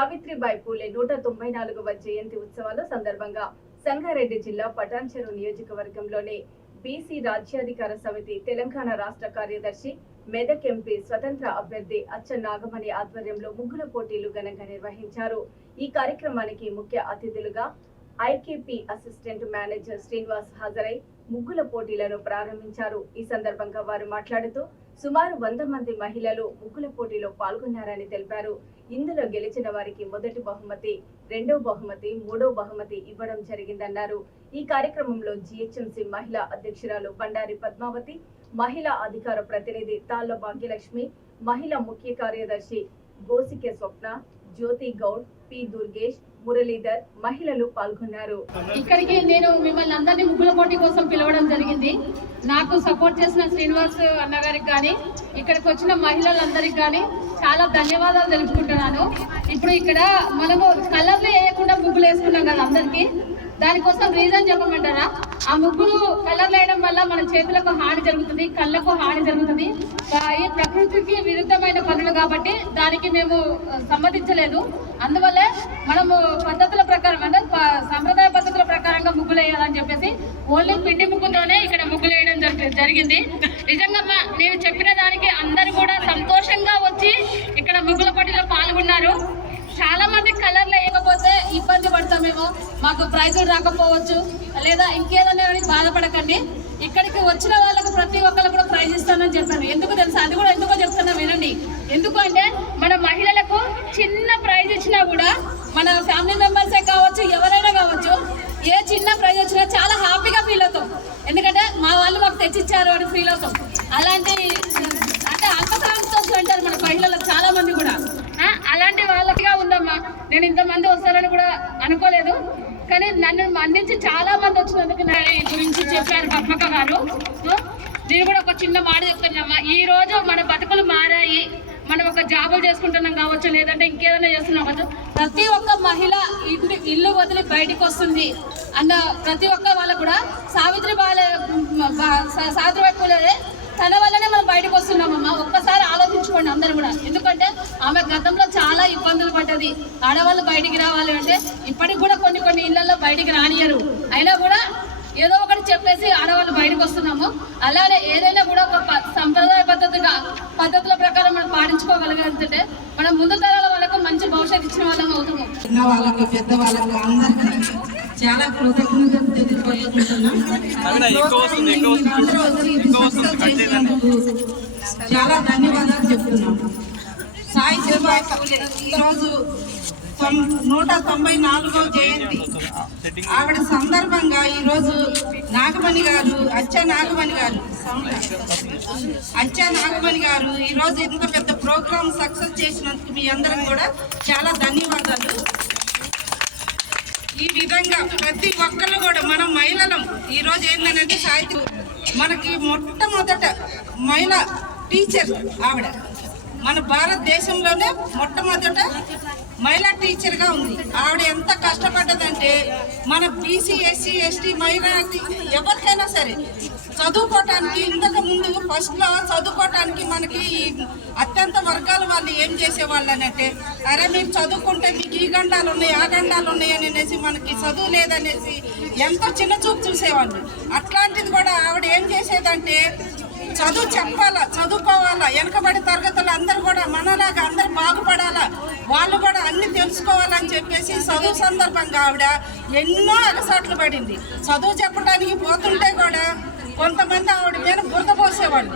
సావిత్రిబాయి పూలే 194వ జయంతి ఉత్సవాల సందర్భంగా సంగారెడ్డి జిల్లా పటాన్చెరు నియోజకవర్గంలోని బీసీ రాజ్యాధికార సమితి తెలంగాణ రాష్ట్ర కార్యదర్శి మెదక్ ఎంపీ స్వతంత్ర అభ్యర్థి అచ్చ నాగమణి ఆధ్వర్యంలో ముగ్గుల పోటీలు ఘనంగా నిర్వహించారు. ఈ కార్యక్రమానికి ముఖ్య అతిథులుగా ఐకేపీ అసిస్టెంట్ మేనేజర్ శ్రీనివాస్ హాజరై ముగ్గుల పోటీలను ప్రారంభించారు. ఈ సందర్భంగా వారు మాట్లాడుతూ సుమారు 100 మంది మహిళలు ముగ్గుల పోటీలో పాల్గొన్నారని తెలిపారు. ఇందులో గెలిచిన వారికి మొదటి బహుమతి, రెండో బహుమతి, మూడో బహుమతి ఇవ్వడం జరిగిందన్నారు. ఈ కార్యక్రమంలో జీహెచ్ఎంసీ మహిళా అధ్యక్షురాలు బండారి పద్మావతి, మహిళా అధికార ప్రతినిధి తాళ్ల భాగ్యలక్ష్మి, మహిళా ముఖ్య కార్యదర్శి గోసికే స్వప్న, జ్యోతి గౌడ్, పి దుర్గేష్, మురళీధర్ మహిళలు పాల్గొన్నారు. ఇక్కడికి నేను మిమ్మల్ని అందరినీ ముగ్గుల పోటీ కోసం పిలవడం జరిగింది. నాకు సపోర్ట్ చేసిన శ్రీనివాస్ అన్నగారికి కానీ, ఇక్కడికి వచ్చిన మహిళలందరికి కానీ చాలా ధన్యవాదాలు తెలుపుకుంటున్నాను. ఇప్పుడు ఇక్కడ మనము కలర్లు వేయకుండా ముగ్గులు వేసుకున్నాం కదా అందరికి, దానికోసం రీజన్ చెప్పమంటారా? ఆ ముగ్గులు కలర్లు వేయడం వల్ల మన చేతులకు హాని జరుగుతుంది, కళ్ళకు హాని జరుగుతుంది. ఈ ప్రకృతికి విరుద్ధమైన పనులు కాబట్టి దానికి మేము సమ్మతించలేదు. అందువల్ల మనము పద్ధతుల ప్రకారం అంటే సంప్రదాయ పద్ధతుల ప్రకారంగా ముగ్గులు వేయాలని చెప్పేసి ఓన్లీ పిండి ముగ్గుతోనే ఇక్కడ ముగ్గులు వేయడం జరిగింది. నిజంగా నేను చెప్పిన దానికి అందరూ కూడా సంతోషంగా వచ్చి ఇక్కడ ముగ్గుల పోటీలో పాల్గొన్నారు. చాలా మంది కలర్లు వేయకపోతే ఇబ్బంది పడతామేమో, మాకు ప్రైజులు రాకపోవచ్చు లేదా ఇంకేదైనా బాధపడకండి. ఇక్కడికి వచ్చిన వాళ్ళకు ప్రతి ఒక్కరు కూడా ప్రైజ్ ఇస్తానని చెప్పాను. ఎందుకు తెలుసా? అది కూడా ఎందుకో చెప్తున్నా వినండి. ఎందుకు అంటే మన మహిళలకు చిన్న ప్రైజ్ ఇచ్చినా కూడా మన ఫ్యామిలీ మెంబర్సే కావచ్చు, ఎవరైనా కావచ్చు, ఏ చిన్న ప్రైజ్ వచ్చినా చాలా హ్యాపీగా ఫీల్ అవుతాం. ఎందుకంటే మా వాళ్ళు మాకు తెచ్చిచ్చారు అని ఫీల్ అవుతాం. అలాంటి అంటే అంతఃసంతోషం అంటారు మన మహిళలకు చాలా మంది కూడా. అలాంటి వాళ్ళకిగా ఉందమ్మా. నేను ఇంతమంది వస్తారని కూడా అనుకోలేదు, కానీ నన్ను అందించి చాలా మంది వచ్చినందుకు నా గురించి చెప్పారు పద్మక గారు. నేను కూడా ఒక చిన్న మాట చెప్తున్నామ్మా. ఈ రోజు మన బతుకులు మారాయి. మనం ఒక జాబులు చేసుకుంటున్నాం కావచ్చు, లేదంటే ఇంకేదైనా చేస్తున్నాం కావచ్చు. ప్రతి ఒక్క మహిళ ఇల్లు వదిలి బయటకు వస్తుంది అన్న ప్రతి ఒక్క వాళ్ళకు కూడా సావిత్రిబాయి పూలే తన వల్లనే మనం బయటకు వస్తున్నామమ్మా. ఒక్కసారి ఆలోచించుకోండి అందరూ కూడా. ఎందుకంటే ఆమె గతంలో చాలా ఇబ్బందులు పడ్డది. ఆడవాళ్ళు బయటికి రావాలి అంటే ఇప్పటికి కూడా కొన్ని ఇళ్లలో బయటికి రానియరు. అయినా కూడా ఏదో ఒకటి చెప్పేసి ఆడవాళ్ళు బయటకు వస్తున్నాము. అలానే ఏదైనా కూడా ఒక సంప్రదాయ పద్ధతుల ప్రకారం మనం పాటించుకోగలిగితే మనం ముందు తరాల వాళ్ళకు మంచి భవిష్యత్తు ఇచ్చిన వాళ్ళం అవుతాము. చిన్న వాళ్ళకు పెద్ద వాళ్ళకు అందరికీ చాలా కృతజ్ఞతలు తెలియజేసుకుంటున్నాం. చాలా ధన్యవాదాలు చెప్తున్నాం. సావిత్రిబాయి పూలే ఈరోజు 194వ జయంతి. ఆవిడ సందర్భంగా ఈరోజు నాగమణి గారు అచ్చ నాగమణి గారు ఈరోజు ఇంత పెద్ద ప్రోగ్రామ్ సక్సెస్ చేసినందుకు మీ అందరం కూడా చాలా ధన్యవాదాలు. ఈ విధంగా ప్రతి ఒక్కరు కూడా మనం మహిళలం. ఈరోజు ఏంటంటే సాహిత్యం మనకి మొట్టమొదట మహిళా టీచర్ ఆవిడ. మన భారతదేశంలోనే మొట్టమొదట మహిళా టీచర్గా ఉంది. ఆవిడ ఎంత కష్టపడ్డదంటే మన బీసీ, ఎస్సీ, ఎస్టీ, మైనారిటీ ఎవరికైనా సరే చదువుకోవటానికి ఇంతకు ముందు ఫస్ట్లో చదువుకోవటానికి మనకి అత్యంత వర్గాల వాళ్ళు ఏం చేసేవాళ్ళు అంటే, అరే మీరు చదువుకుంటే మీకు ఈ గండాలు ఉన్నాయి, ఆ గండాలు ఉన్నాయి అనేసి మనకి చదువు లేదనేసి ఎంతో చిన్న చూపు చూసేవాళ్ళు. అట్లాంటిది కూడా ఆవిడ ఏం చేసేదంటే చదువు చెప్పాలా, చదువుకోవాలా, వెనకబడి తరగతులు అందరూ కూడా మనలాగా అందరూ బాగుపడాలా, వాళ్ళు కూడా అన్ని తెలుసుకోవాలని చెప్పేసి చదువు సందర్భంగా ఆవిడ ఎన్నో అగసాట్లు పడింది. చదువు చెప్పడానికి పోతుంటే కూడా కొంతమంది ఆవిడ మీద బురద పోసేవాళ్ళు.